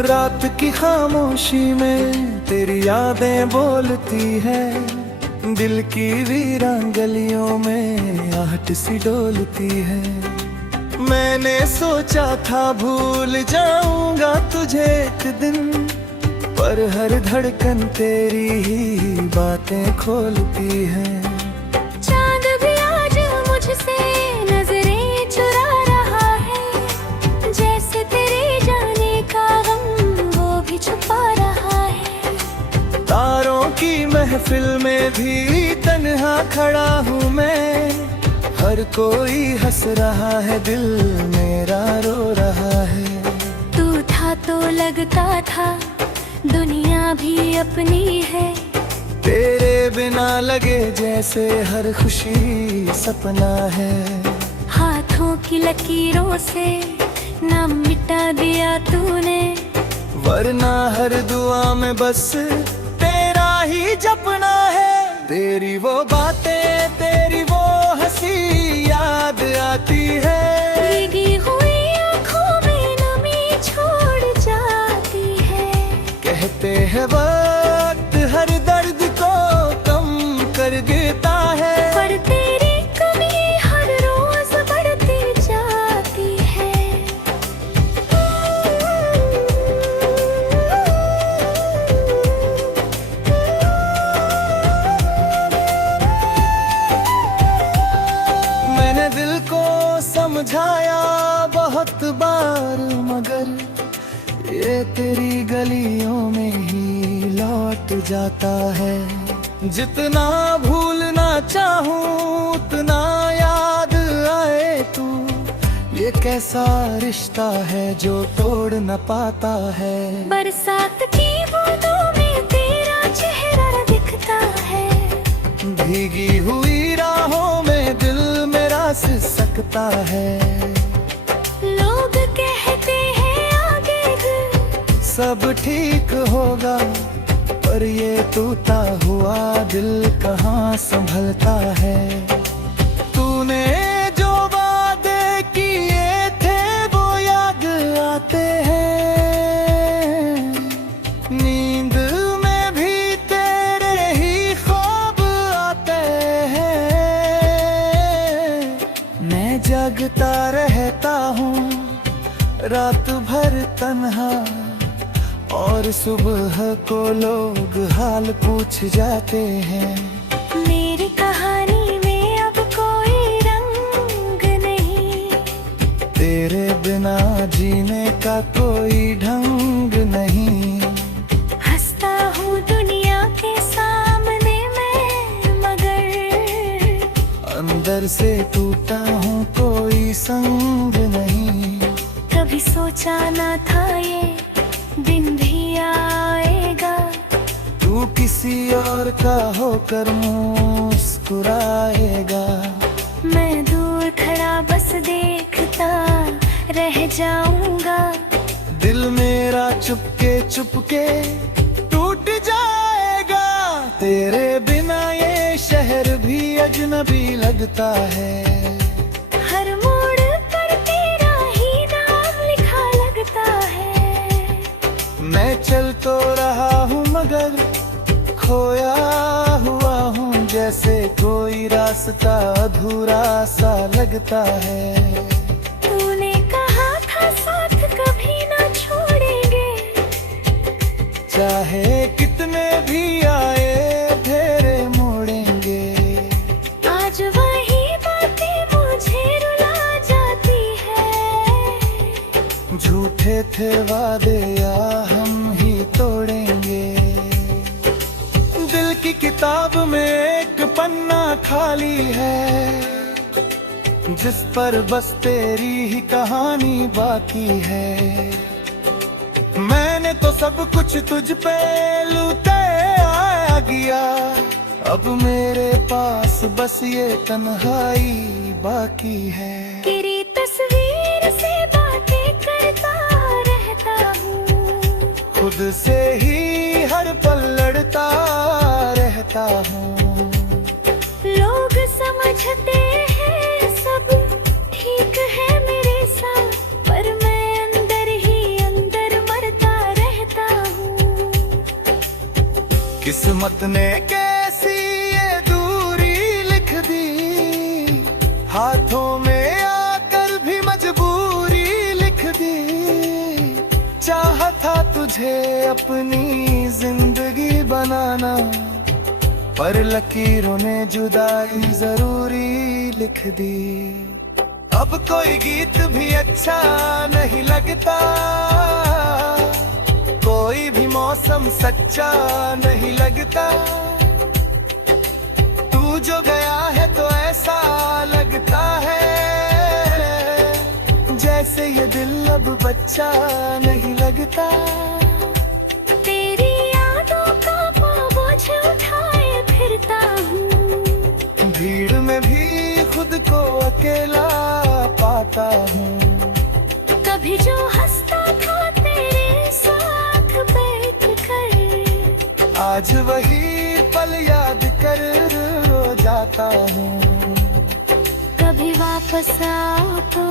रात की खामोशी में तेरी यादें बोलती है, दिल की वीरान गलियों में आहट सी डोलती है। मैंने सोचा था भूल जाऊंगा तुझे एक दिन, पर हर धड़कन तेरी ही बातें खोलती है। चांद भी आज मुझसे नजरें चुरा रहा है, जैसे तेरे जाने का गम वो भी छुपा रहा है। तारों की महफिल में भी तन्हा खड़ा हूँ मैं, हर कोई हंस रहा है, दिल मेरा रो रहा है। तू था तो लगता था दुनिया भी अपनी है, तेरे बिना लगे जैसे हर खुशी सपना है। हाथों की लकीरों से नाम मिटा दिया तूने, वरना हर दुआ में बस तेरा ही जपना है। तेरी वो बातें, तेरी वो हंसी याद आती है, भीगी हुई आँखों में नमी छोड़ जाती है। कहते हैं वक्त हर दर्द को कम कर देता है, पर तेरी कमी हर रोज बढ़ती जाती है। मैंने दिल को समझाया बहुत बार, मगर ये तेरी गलियों में ही लौट जाता है। जितना भूलना चाहूँ उतना याद आए तू, ये कैसा रिश्ता है जो तोड़ न पाता है। बरसात की बूंदों में तेरा चेहरा दिखता है, भीगी हुई राहों में दिल मेरा सिसकता है। लोग कहते हैं आगे सब ठीक होगा, पर ये टूटा हुआ दिल कहाँ संभलता है। तूने जो वादे किए थे वो याद आते हैं, नींद में भी तेरे ही ख्वाब आते हैं। मैं जागता रहता हूँ रात भर तन्हा, और सुबह को लोग हाल पूछ जाते हैं। मेरी कहानी में अब कोई रंग नहीं, तेरे बिना जीने का कोई ढंग नहीं। हंसता हूँ दुनिया के सामने मैं, मगर अंदर से टूटा हूँ, कोई संग नहीं। कभी सोचा ना था ये दिन भी आएगा, तू किसी और का होकर मुस्कुराएगा। मैं दूर खड़ा बस देखता रह जाऊंगा, दिल मेरा चुपके चुपके टूट जाएगा। तेरे बिना ये शहर भी अजनबी लगता है, हर मोड़ पर तेरा ही नाम लिखा लगता है। मैं चल तो रहा हूँ मगर खोया हुआ हूँ, जैसे कोई रास्ता अधूरा सा लगता है। तूने कहा था साथ कभी ना छोड़ेंगे, चाहे कितने भी आए फेरे मोड़ेंगे। आज वही बातें मुझे रुला जाती है। झूठे थे वादे या हम ही तोड़ेंगे। दिल की किताब में एक पन्ना खाली है, जिस पर बस तेरी ही कहानी बाकी है। मैंने तो सब कुछ तुझ पे लूटे आया गया, अब मेरे पास बस ये तन्हाई बाकी है। तेरी तस्वीर से बातें करता रहता हूँ, खुद से ही हर पल लड़ता रहता हूँ। लोग समझते हैं सब ठीक है मेरे साथ, पर मैं अंदर ही अंदर मरता किस्मत ने कैसी ये दूरी लिख दी, हाथों में आकर भी मजबूरी लिख दी। चाहा था तुझे अपनी जिंदगी बनाना, पर लकीरों ने जुदाई जरूरी लिख दी। अब कोई गीत भी अच्छा नहीं लगता, कोई भी मौसम सच्चा नहीं लगता। तू जो गया है तो ऐसा लगता है, जैसे ये दिल अब बच्चा नहीं लगता। तेरी यादों का बोझ उठाए फिरता हूँ, भीड़ में भी खुद को अकेला पाता हूँ। कभी जो हंसता था तेरे साथ बैठ कर, आज वही पल याद कर रो जाता हूँ। कभी वापस आओ तो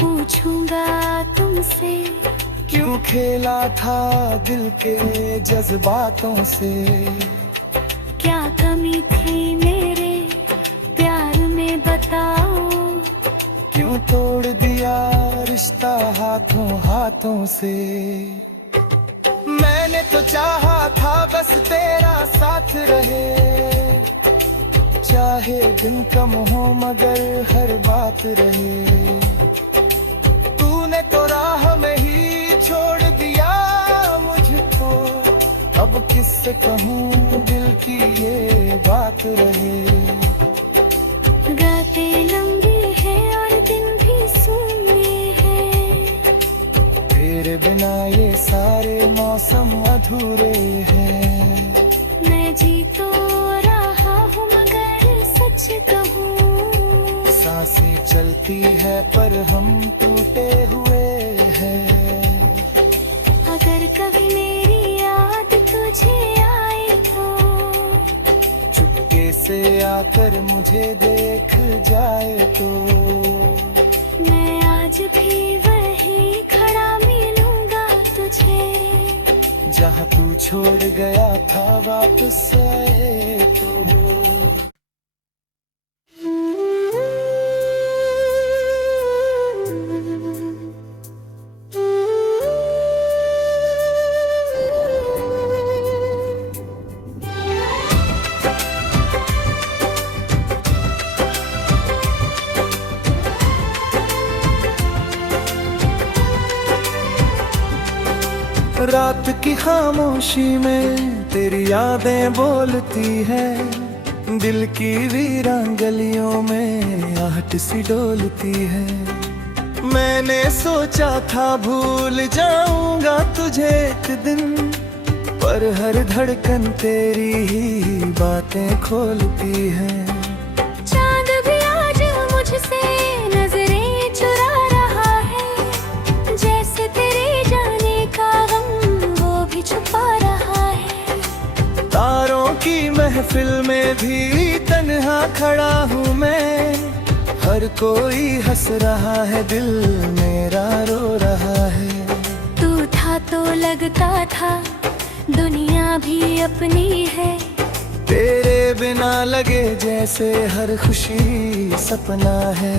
पूछूंगा तुमसे, क्यों खेला था दिल के जज्बातों से। क्या कमी थी मेरे प्यार में बताओ, क्यों तोड़ दिया रिश्ता हाथों हाथों से। मैंने तो चाहा था बस तेरा साथ रहे, चाहे दिन कम हो मगर हर बात रहे। तूने तो राह में ही छोड़ दिया मुझको, अब किससे कहूँ दिल की ये बात रहे। रातें लंबी है और दिन भी सुने हैं, तेरे बिना ये सारे मौसम अधूरे हैं। मैं जी तो रहा हूँ मगर सच कहूँ, सांसें चलती है पर हम टूटे हुए हैं। अगर कभी मेरी याद तुझे आए तो, चुपके से आकर मुझे देख जाए तो, मैं आज भी वही खड़ा मिलूंगा तुझे। जहाँ तू छोड़ गया था वापस आए तो। रात की खामोशी में तेरी यादें बोलती है, दिल की वीरान गलियों में आहट सी डोलती है। मैंने सोचा था भूल जाऊंगा तुझे एक दिन, पर हर धड़कन तेरी ही बातें खोलती है। चांद भी आज मुझसे नजरें चुरा रहा है, जैसे तेरे जाने का गम वो भी छुपा रहा है। तारों की महफिल में भी तन्हा खड़ा हूँ मैं, हर कोई हंस रहा है दिल मेरा रो रहा है। तू था तो लगता था दुनिया भी अपनी है, तेरे बिना लगे जैसे हर खुशी सपना है।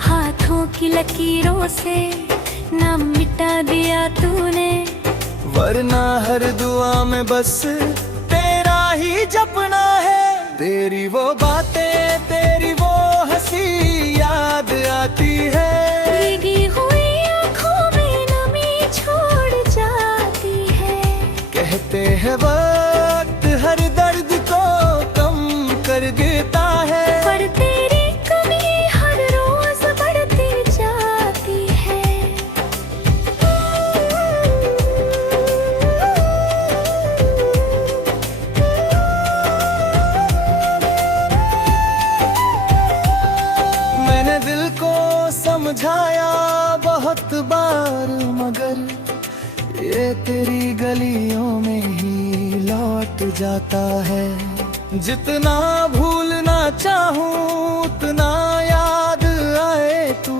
हाथों की लकीरों से नाम मिटा दिया तूने, वरना हर दुआ में बस तेरा ही जपना है। तेरी वो बातें तेरी वो हंसी याद आती है, भीगी हुई आँखों में नमी छोड़ जाती है। कहते हैं वक्त हर दर्द को कम कर देता है, पर तेरी कमी हर रोज बढ़ती जाती है। मैंने दिल को समझाया बहुत बार मगर ये तेरी गलियों में ही लौट जाता है। जितना भूलना चाहूँ उतना याद आए तू,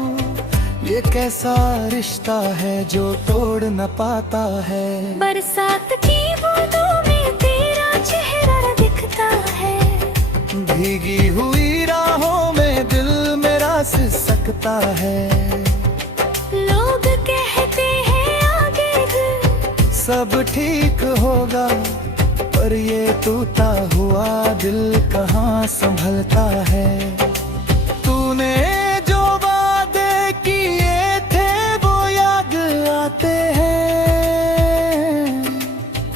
ये कैसा रिश्ता है जो तोड़ न पाता है। बरसात की बूंदों में तेरा चेहरा न दिखता है। भीगी हुई राहों में दिल मेरा सिसकता है। लोग कहते हैं आगे दिल सब ठीक होगा, पर ये टूटा हुआ दिल कहाँ संभलता है। तूने जो वादे किए थे वो याद आते हैं।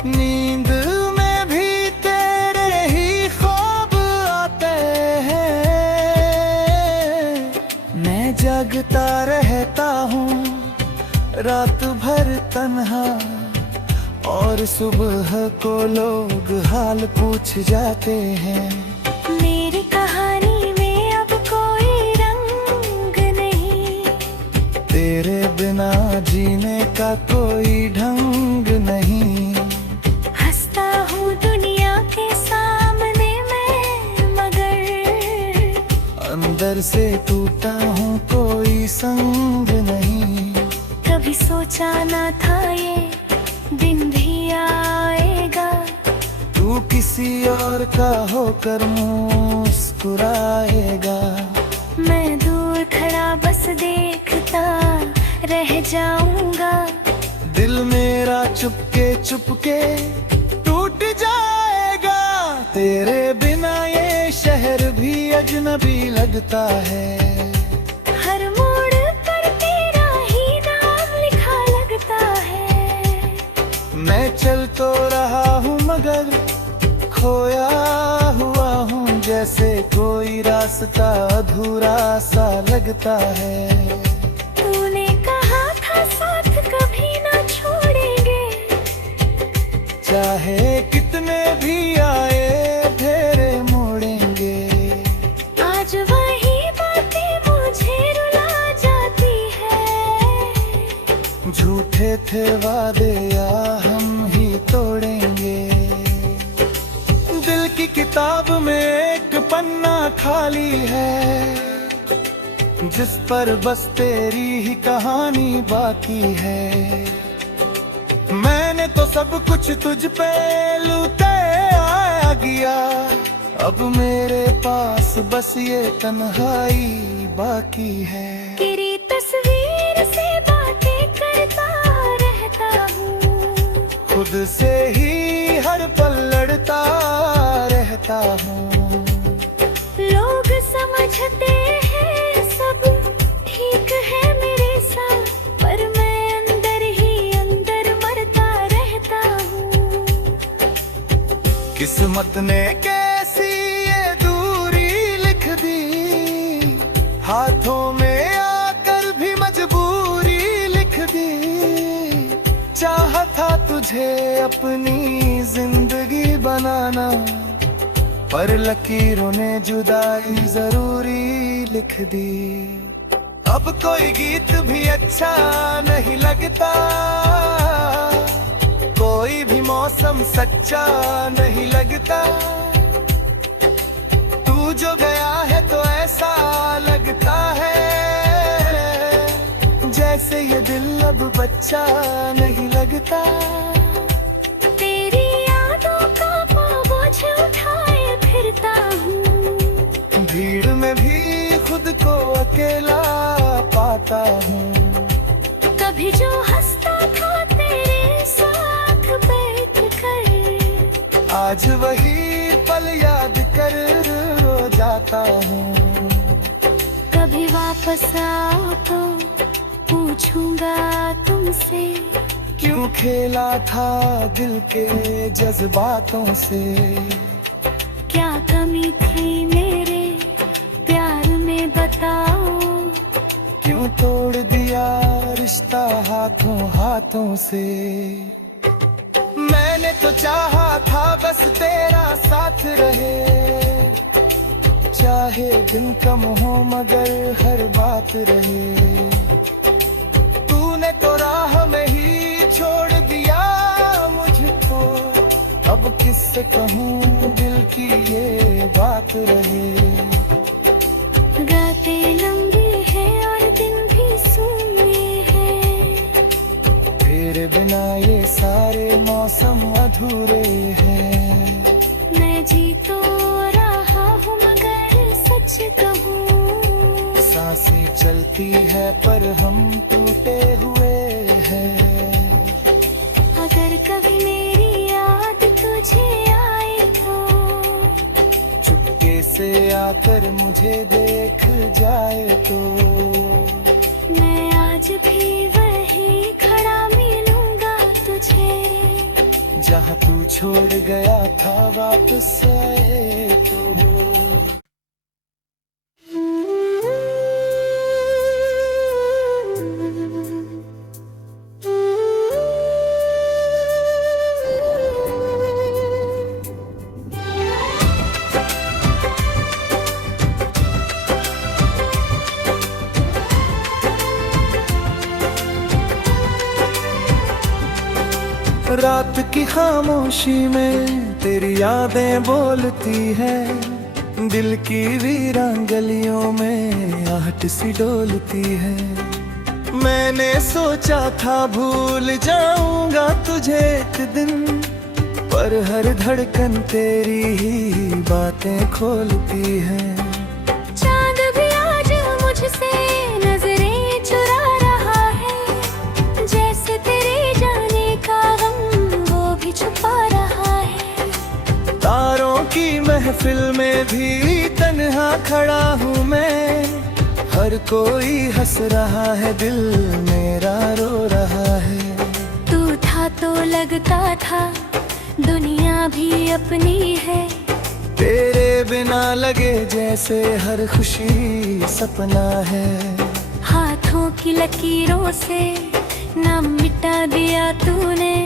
नींद में भी तेरे ही ख्वाब आते हैं। मैं जागता रहता हूँ रात भर तन्हा, और सुबह को लोग हाल पूछ जाते हैं। मेरी कहानी में अब कोई रंग नहीं, तेरे बिना जीने का कोई ढंग नहीं। हंसता हूँ दुनिया के सामने मैं, मगर अंदर से टूटा हूँ कोई संग नहीं। कभी सोचा ना था ये दिन भी आएगा, तू किसी और का होकर मुस्कुराएगा। मैं दूर खड़ा बस देखता रह जाऊंगा। दिल मेरा चुपके चुपके टूट जाएगा। तेरे बिना ये शहर भी अजनबी लगता है। हर मोड़ पर तेरा ही नाम लिखा लगता है। मैं चल तो रहा हूँ मगर खोया हुआ हूँ, जैसे कोई रास्ता अधूरा सा लगता है। तूने कहा था साथ कभी ना छोड़ेंगे, चाहे कितने भी आए फेरे मोड़ेंगे। आज वही बातें मुझे रुला जाती है। झूठे थे वादे या हम ही तोड़ेंगे। दिल की किताब में एक पन्ना खाली है, जिस पर बस तेरी ही कहानी बाकी है। मैंने तो सब कुछ तुझ पे लूटे आया गया, अब मेरे पास बस ये तन्हाई बाकी है। तेरी तस्वीर से बातें करता रहता हूँ, खुद से ही हर पल लड़ता रहता हूँ। लोग समझते हैं सब ठीक है मेरे साथ, पर मैं अंदर ही अंदर मरता रहता हूँ। किस्मत ने कैसी ये दूरी लिख दी, हाथों में आकर भी मजबूरी लिख दी। चाहा था तुझे अपनी जिंदगी बनाना, पर लकीरों ने जुदाई जरूरी लिख दी। अब कोई गीत भी अच्छा नहीं लगता, कोई भी मौसम सच्चा नहीं लगता। तू जो गया है तो ऐसा लगता है, जैसे ये दिल अब बच्चा नहीं लगता। तेरी यादों का बोझ उठाए फिरता हूँ, भीड़ में भी खुद को अकेला पाता हूँ। कभी जो हंसता था तेरे साथ बैठ कर, आज वही पल याद कर रो जाता हूँ। कभी वापस आओ तो पूछूंगा तुमसे, क्यों खेला था दिल के जज्बातों से। क्या कमी थी मेरे प्यार में बताओ, क्यों तोड़ दिया रिश्ता हाथों हाथों से। मैंने तो चाहा था बस तेरा साथ रहे, चाहे दिन कम हो मगर हर बात रहे। तूने तो राह में ही छोड़ दिया मुझको, अब किससे कहूँ दिल की ये बात रहे। रातें लंबी है और दिन भी सूने हैं, तेरे बिना ये सारे मौसम अधूरे हैं। सांसें चलती है पर हम टूटे हुए हैं। अगर कभी मेरी याद तुझे आए तो चुपके से आकर मुझे देख जाए तो मैं आज भी वही खड़ा मिलूंगा तुझे। जहाँ तू छोड़ गया था वापस आए तो। रात की खामोशी में तेरी यादें बोलती है, दिल की वीरान गलियों में आहट सी डोलती है। मैंने सोचा था भूल जाऊंगा तुझे एक दिन, पर हर धड़कन तेरी ही बातें खोलती है। चांद भी आज मुझसे नजरें चुरा रहा है, जैसे तेरे जाने का गम वो भी छुपा रहा है। तारों की महफिल में भी तन्हा खड़ा हूँ मैं, हर कोई हंस रहा है दिल मेरा रो रहा है। तू था तो लगता था दुनिया भी अपनी है, तेरे बिना लगे जैसे हर खुशी सपना है। हाथों की लकीरों से नाम मिटा दिया तूने,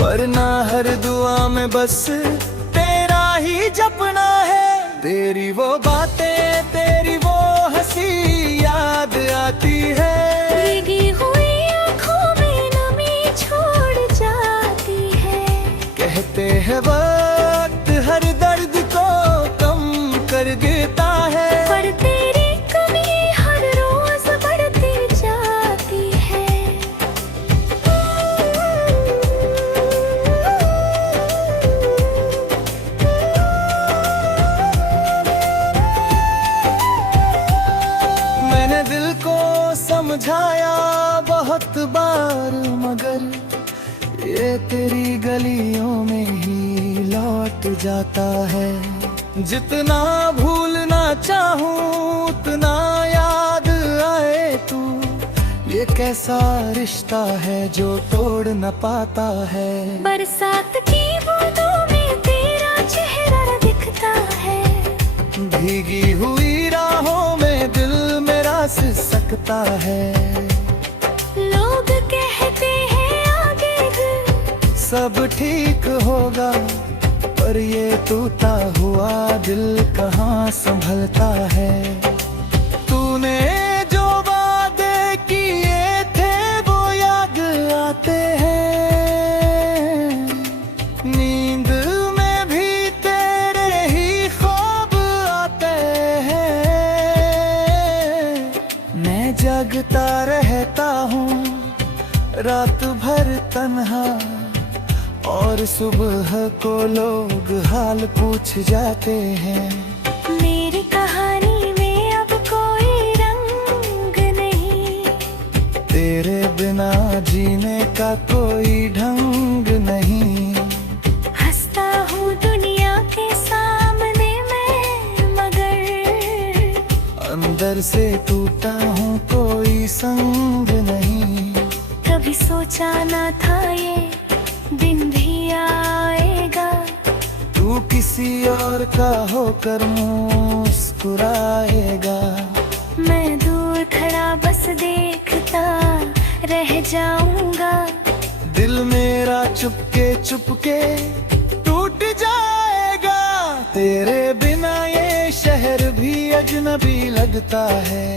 वरना हर दुआ में बस तेरा ही जपना है। तेरी वो बातें तेरी वो हंसी याद आती है, भीगी हुई आँखों में नमी छोड़ जाती है। कहते हैं वक्त हर दर्द को कम कर देता है, पर तेरी कमी हर रोज बढ़ती जाती है। मैंने दिल को समझाया बहुत बार, मगर ये तेरी गलियों में ही लौट जाता है। जितना भूलना चाहूँ उतना याद आए तू, ये कैसा रिश्ता है जो तोड़ न पाता है। बरसात की बूंदों में तेरा चेहरा दिखता है, भीगी हुई राहों में दिल मेरा सिसकता है। लोग कहते हैं आगे भी सब ठीक होगा, पर ये टूटा हुआ दिल कहाँ संभलता है। तूने जो वादे किए थे वो याद आते हैं, नींद में भी तेरे ही ख्वाब आते हैं। मैं जागता रहता हूँ रात भर तन्हा, और सुबह को लोग हाल पूछ जाते हैं। मेरी कहानी में अब कोई रंग नहीं, तेरे बिना जीने का कोई ढंग नहीं। हंसता हूँ दुनिया के सामने मैं, मगर अंदर से टूटा हूँ कोई संग नहीं। कभी सोचा ना था ये दिन भी आएगा, तू किसी और का होकर मुस्कुराएगा। मैं दूर खड़ा बस देखता रह जाऊंगा। दिल मेरा चुपके चुपके टूट जाएगा, तेरे बिना ये शहर भी अजनबी लगता है।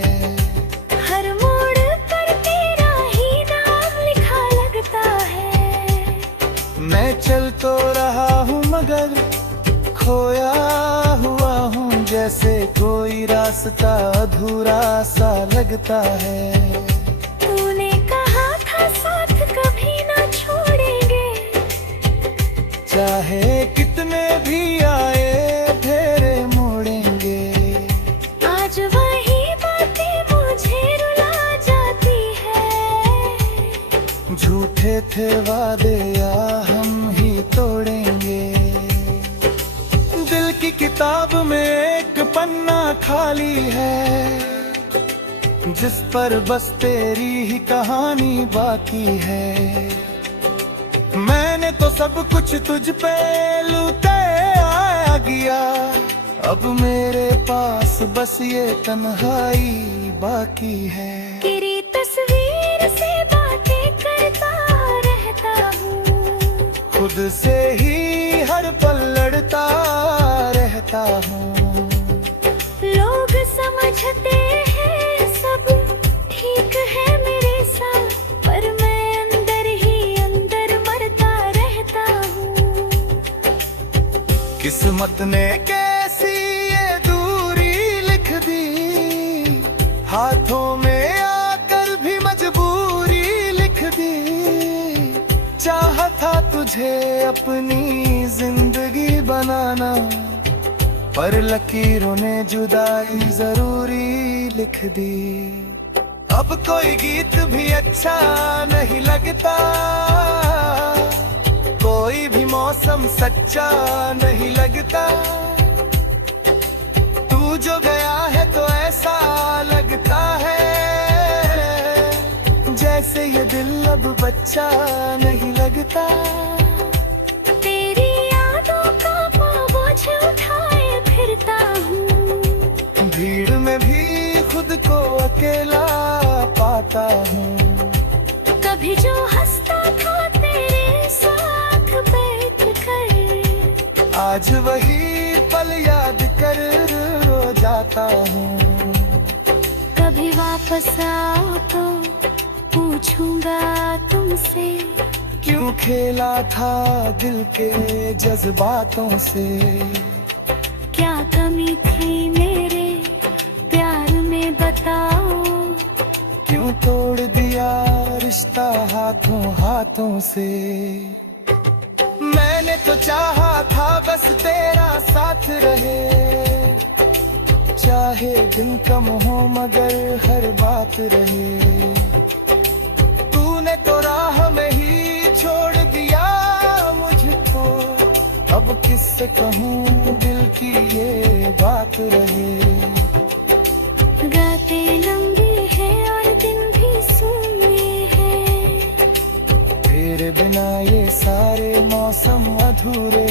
हर मोड़ पर तेरा ही नाम लिखा लगता है। मैं चल तो रहा हूँ मगर खोया हुआ हूँ, जैसे कोई रास्ता अधूरा सा लगता है। तूने कहा था साथ कभी ना छोड़ेंगे, चाहे कितने भी आए फेरे मोड़ेंगे। आज वही बातें खाली है, जिस पर बस तेरी ही कहानी बाकी है। मैंने तो सब कुछ तुझ पे लूटे आया गया, अब मेरे पास बस ये तन्हाई बाकी है। तेरी तस्वीर से बातें करता रहता हूँ, खुद से ही हर पल लड़ता रहता हूँ। लोग समझते हैं सब ठीक है मेरे साथ, पर मैं अंदर ही अंदर मरता रहता हूँ। किस्मत ने कैसी ये दूरी लिख दी, हाथों में आकर भी मजबूरी लिख दी। चाहा था तुझे अपनी जिंदगी बनाना, पर लकीरों ने जुदाई जरूरी लिख दी। अब कोई गीत भी अच्छा नहीं लगता, कोई भी मौसम सच्चा नहीं लगता। तू जो गया है तो ऐसा लगता है, जैसे ये दिल अब बच्चा नहीं लगता। तेरी यादों का बोझ उठाए फिरता हूँ, भीड़ में भी खुद को अकेला पाता हूँ। कभी जो हंसता था तेरे साथ बैठ कर, आज वही पल याद कर रो जाता हूँ। कभी वापस आओ तो पूछूंगा तुमसे, क्यों खेला था दिल के जज्बातों से। क्या कमी थी मेरे प्यार में बताओ, क्यों तोड़ दिया रिश्ता हाथों हाथों से। मैंने तो चाहा था बस तेरा साथ रहे, चाहे दिन कम हो मगर हर बात रहे। तूने तो राह में ही छोड़ दिया मुझको, अब किससे कहूँ दिल की ये बात रहे। रातें लंबी है और दिन भी सूने हैं, तेरे बिना ये सारे मौसम अधूरे।